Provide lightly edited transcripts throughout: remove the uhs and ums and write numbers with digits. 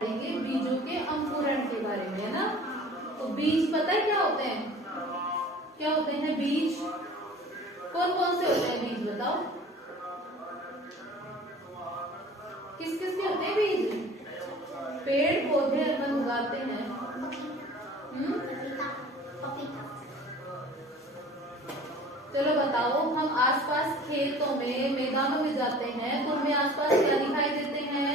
पढ़ेंगे बीजों के अंकुरण के बारे में, है ना। तो बीज पता है क्या होते हैं? क्या होते हैं बीज? कौन कौन से होते हैं बीज बताओ? किस किस के होते हैं बीज? पेड़ पौधे अपन उगाते हैं। चलो बताओ, हम आसपास खेतों में मैदानों में जाते हैं तो हमें आसपास क्या दिखाई देते हैं?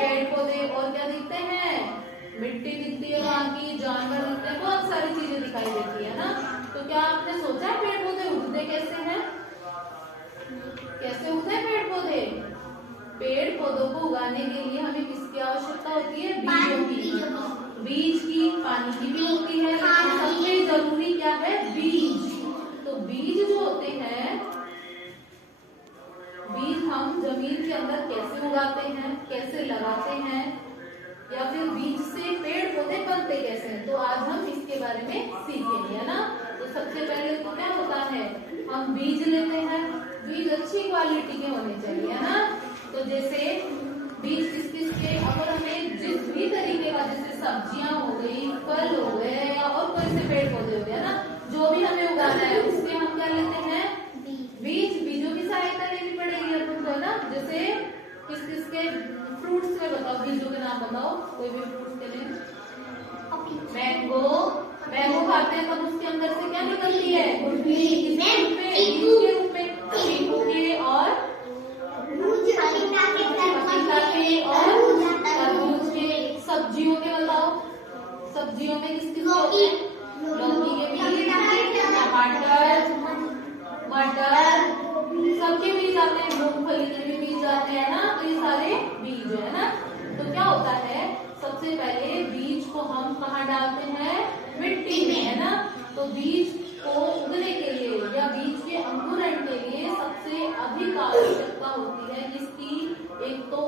पेड़ पौधे। और क्या दिखते हैं? मिट्टी दिखती है, वहाँ की जानवर दिखते हैं, बहुत सारी चीजें दिखाई देती है ना। तो क्या आपने सोचा है पेड़ पौधे उगते कैसे हैं? कैसे उगते हैं पेड़ पौधे? पेड़ पौधों को उगाने के लिए हमें किसकी आवश्यकता होती है? बीजों की। बीज की, पानी की भी होती है, लेकिन सबसे जरूरी क्या है? बीज। तो बीज जो होते हैं, बीज हम जमीन के अंदर कैसे उगाते हैं, कैसे लगाते हैं, या फिर बीज से पेड़ पौधे बनते कैसे हैं, तो आज हम इसके बारे में सीखेंगे, है ना। तो सबसे पहले तो क्या होता है, हम बीज लेते हैं। बीज अच्छी क्वालिटी के होने चाहिए, है ना। तो जैसे बीज किस किस के, अगर हमें जिस भी तरीके का, जैसे सब्जियां हो गई, फल हो गए, या और कोई से पेड़ पौधे हो गए ना, जो भी हमें उगाना है उसके हम क्या लेते हैं? बीज। बीजों की सहायता लेनी पड़ेगी अपन को, है ना। जैसे किस किस के फ्रूट्स में बताओ, बीजों के नाम बताओ, कोई भी फ्रूट्स के लिए। मैंगो। मैंगो खाते हैं तब उसके अंदर से क्या निकलती है? गुठली। किसके रूप में? बीज के रूप में। चीकू के और पपीता के और तरबूज के। सब्जियों के बताओ, सब्जियों में किस किस होते हैं? लौकी के बीज, टमाटर, मटर, सबके बीज आते हैं, मूंगफली के भी बीज आते हैं ना। तो ये सारे बीज है ना। तो क्या होता है, सबसे पहले बीज को हम कहाँ डालते हैं? मिट्टी में, है ना। तो बीज को उगने के लिए या बीज के अंकुरण के लिए सबसे अधिक आवश्यकता होती है किसकी? एक तो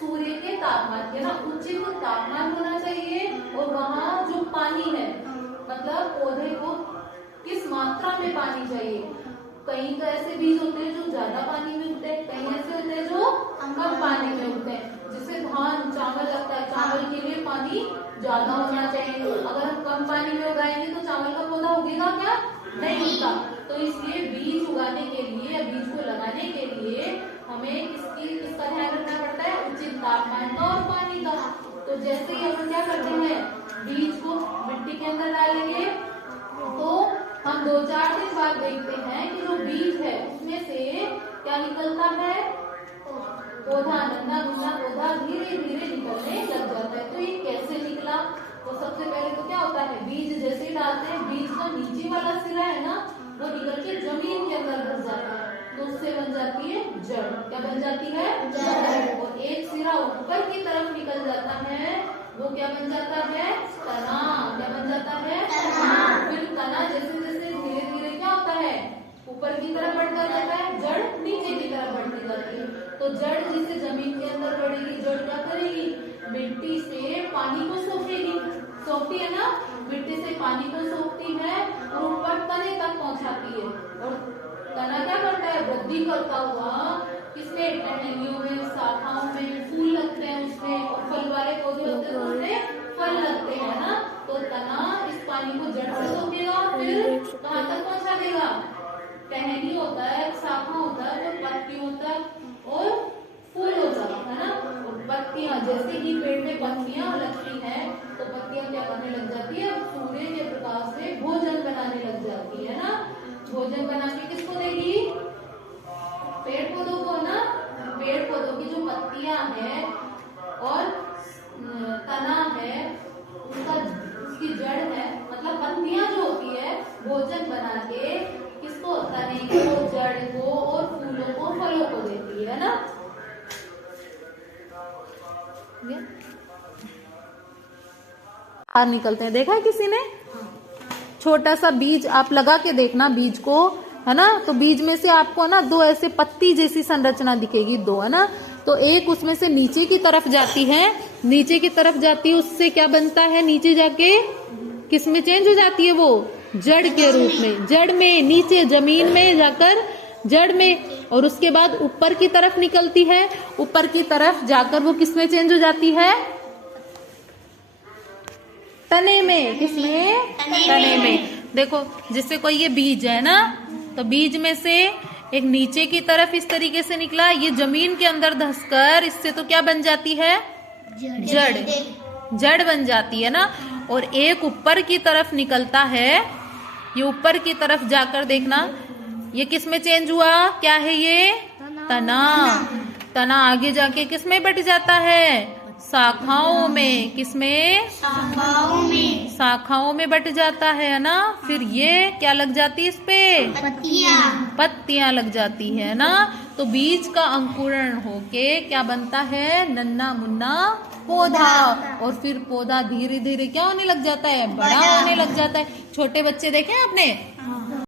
सूर्य के तापमान के ना, उचित तापमान होना चाहिए, और वहाँ जो पानी है, मतलब पौधे को किस मात्रा में पानी चाहिए। कहीं तो ऐसे बीज होते हैं जो ज्यादा पानी में उगते हैं, कहीं ऐसे होते हैं जो कम पानी में उगते हैं। जैसे धान, चावल लगता है, चावल के लिए पानी ज्यादा होना चाहिए। अगर हम कम पानी में उगाएंगे तो चावल का पौधा उगेगा क्या? नहीं उगता। तो इसलिए बीज उगाने के लिए या बीज को लगाने के लिए हमें किसका ध्यान रखना पड़ता है? उचित तापमान का और पानी का। तो जैसे ही हम क्या करते हैं, बीज को मिट्टी के अंदर डालेंगे, तो हम 2-4 दिन बाद देखते हैं कि जो बीज है उसमें से क्या निकलता है? पौधा, नन्हा नुन्हा पौधा धीरे धीरे निकलने लग जाता है। तो ये कैसे निकला? तो सबसे पहले तो क्या होता है, बीज जैसे ही डालते हैं, बीज का नीचे वाला सिरा है ना, वो निकल के जमीन के अंदर घुस जाता है, तो उससे बन जाती है जड़। क्या बन जाती है? जड़। और एक सिरा ऊपर की तरफ निकल जाता है, वो क्या बन जाता है? तना। क्या बन जाता है? तना। फिर तना जैसे जैसे धीरे धीरे क्या होता है, ऊपर की तरफ बढ़ता जाता है, जड़ नीचे की तरफ बढ़ती जाती है। तो जड़ जिसे जमीन के अंदर बढ़ेगी, जड़ क्या करेगी? मिट्टी से पानी को सोखेगी, सोखती है ना, मिट्टी से पानी को सोखती है और ऊपर तने तक पहुंचाती है। और तना क्या करता है? वृद्धि करता हुआ किसमें? टहनियों में, शाखाओं में, फूल लगते हैं उसमें, और फल वाले पौधे होते हैं तो उसमें फल लगते हैं ना। तो तना इस पानी को जड़ से सोखेगा, फिर कहाँ तक पहुंचा देगा? टहनी होता है, शाखा होता है, तो पत्ती होता है और फूल होता है ना। और पत्तियां, जैसे ही पेड़ में पत्तियां लगती हैं तो पत्तियां क्या करने लग जाती है? सूर्य के प्रकाश से भोजन बनाने लग जाती है ना। भोजन बना के किसको देगी? पेड़ पौधों को ना। पेड़ पौधों की जो पत्तियां हैं और तना है, उसकी जड़ है, मतलब पत्तियां जो होती है, भोजन बना के किसको? तने को, जड़ को और फूलों को, फलों को देती है ना। बाहर निकलते हैं, देखा है किसी ने? छोटा सा बीज आप लगा के देखना, बीज को, है ना। तो बीज में से आपको ना 2 ऐसे पत्ती जैसी संरचना दिखेगी, 2, है ना। तो एक उसमें से नीचे की तरफ जाती है, नीचे की तरफ जाती है, उससे क्या बनता है? नीचे जाके किस में चेंज हो जाती है? वो जड़ के रूप में, जड़ में, नीचे जमीन में जाकर जड़ में, और उसके बाद ऊपर की तरफ निकलती है, ऊपर की तरफ जाकर वो किसमें चेंज हो जाती है? तने में। किसमें? तने में। देखो जैसे कोई ये बीज है ना, तो बीज में से एक नीचे की तरफ इस तरीके से निकला, ये जमीन के अंदर धंसकर इससे तो क्या बन जाती है? जड़ बन जाती है ना। और एक ऊपर की तरफ निकलता है, ये ऊपर की तरफ जाकर देखना ये किस में चेंज हुआ? क्या है ये? तना। तना आगे जाके किस में बट जाता है? शाखाओं में। किसमें? शाखाओं में बट जाता है ना। फिर ये क्या लग जाती है इस पे? पत्तियां लग जाती है ना। तो बीज का अंकुरण होके क्या बनता है? नन्ना मुन्ना पौधा। और फिर पौधा धीरे धीरे क्या होने लग जाता है? बड़ा होने लग जाता है। छोटे बच्चे देखे आपने?